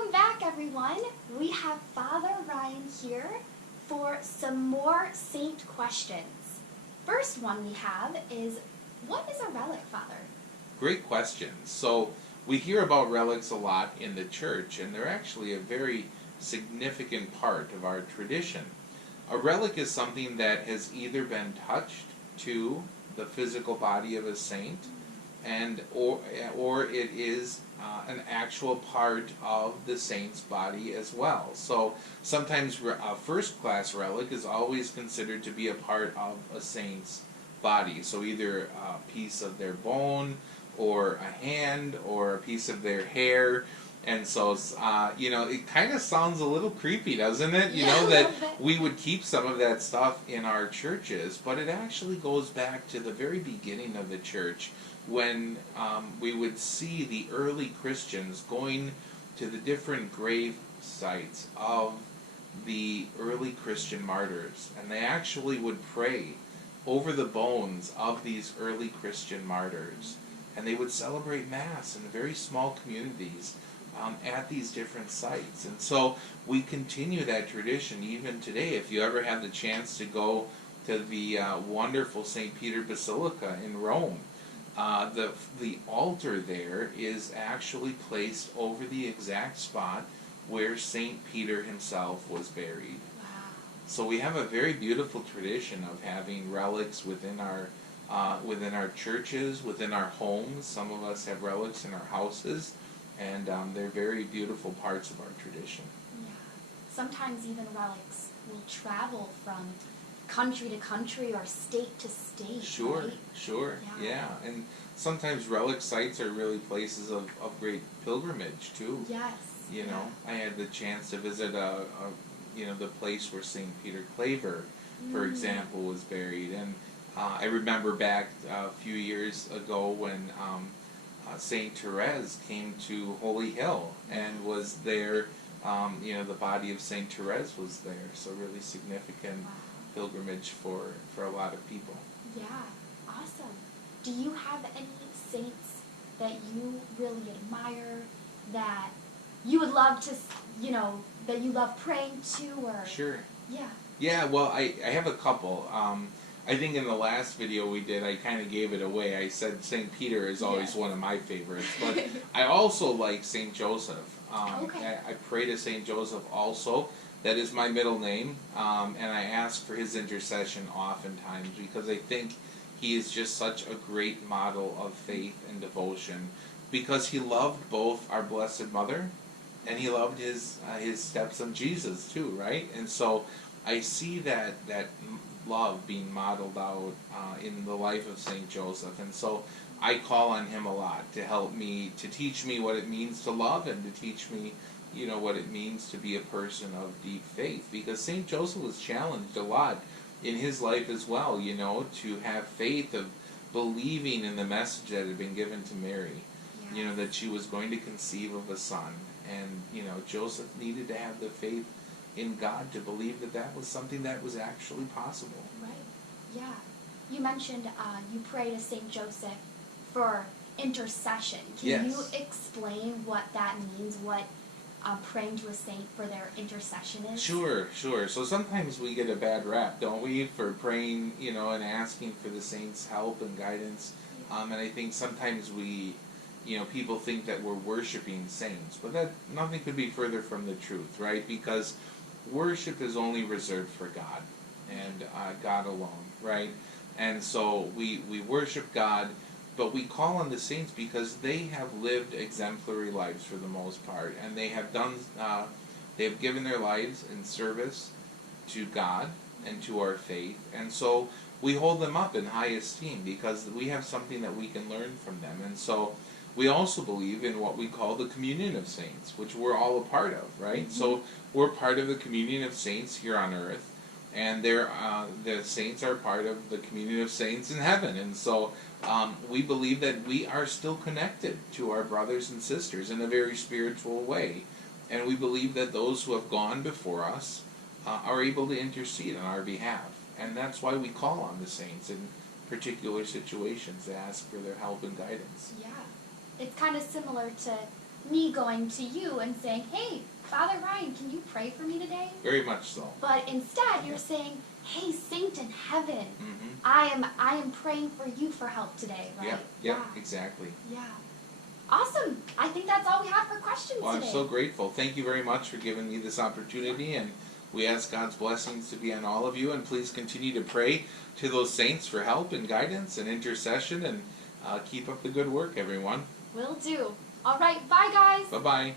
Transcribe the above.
Welcome back, everyone. We have Father Ryan here for some more saint questions. First one we have is, what is a relic, Father? Great question. So we hear about relics a lot in the church, and they're actually a very significant part of our tradition. A relic is something that has either been touched to the physical body of a saint, or it is an actual part of the saint's body as well. So sometimes a first-class relic is always considered to be a part of a saint's body. So either a piece of their bone, or a hand, or a piece of their hair. And so, it kind of sounds a little creepy, doesn't it? That we would keep some of that stuff in our churches, but it actually goes back to the very beginning of the church, when we would see the early Christians going to the different grave sites of the early Christian martyrs, and they actually would pray over the bones of these early Christian martyrs, and they would celebrate Mass in very small communities at these different sites. And so we continue that tradition even today. If you ever have the chance to go to the wonderful St. Peter Basilica in Rome, the altar there is actually placed over the exact spot where St. Peter himself was buried. Wow. So we have a very beautiful tradition of having relics within our churches, within our homes. Some of us have relics in our houses, and they're very beautiful parts of our tradition. Yeah. Sometimes even relics will travel from country to country or state to state. Sure, right? sure, yeah. And sometimes relic sites are really places of great pilgrimage too. Yes. I had the chance to visit the place where St. Peter Claver, for example, was buried. And I remember back a few years ago when St. Therese came to Holy Hill and was there. The body of St. Therese was there, so really significant pilgrimage for a lot of people. Yeah, awesome. Do you have any saints that you really admire, that you would love to, that you love praying to, or? Sure. Yeah. Yeah, well, I have a couple. I think in the last video we did, I kind of gave it away. I said St. Peter is always one of my favorites, but I also like St. Joseph. Okay. I pray to St. Joseph also. That is my middle name, and I ask for his intercession oftentimes because I think he is just such a great model of faith and devotion, because he loved both our Blessed Mother and he loved his stepson Jesus too, right? And so I see that love being modeled out in the life of St. Joseph, and so I call on him a lot to help me, to teach me what it means to love, and to teach me what it means to be a person of deep faith, because St. Joseph was challenged a lot in his life as well, to have faith of believing in the message that had been given to Mary, that she was going to conceive of a son, and, Joseph needed to have the faith in God to believe that was something that was actually possible. Right, yeah. You mentioned you pray to St. Joseph for intercession. Can you explain what that means, what praying to a saint for their intercession is? Sure. So sometimes we get a bad rap, don't we, for praying, and asking for the saints' help and guidance. And I think sometimes people think that we're worshiping saints, but that nothing could be further from the truth, right? Because worship is only reserved for God and God alone, right? And so we worship God, but we call on the saints because they have lived exemplary lives for the most part, and they have given their lives in service to God and to our faith, and so we hold them up in high esteem because we have something that we can learn from them. And so we also believe in what we call the communion of saints, which we're all a part of, right? Mm-hmm. So we're part of the communion of saints here on earth, and the saints are part of the communion of saints in heaven. And so we believe that we are still connected to our brothers and sisters in a very spiritual way. And we believe that those who have gone before us are able to intercede on our behalf. And that's why we call on the saints in particular situations to ask for their help and guidance. Yeah. It's kind of similar to me going to you and saying, hey, Father Ryan, can you pray for me today? Very much so. But instead, you're saying, hey, Saint in heaven, Mm-hmm. I am praying for you for help today, right? Yeah, exactly. Yeah. Awesome. I think that's all we have for questions Well, today. I'm so grateful. Thank you very much for giving me this opportunity, and we ask God's blessings to be on all of you, and please continue to pray to those saints for help and guidance and intercession, and keep up the good work, everyone. Will do. All right. Bye, guys. Bye-bye.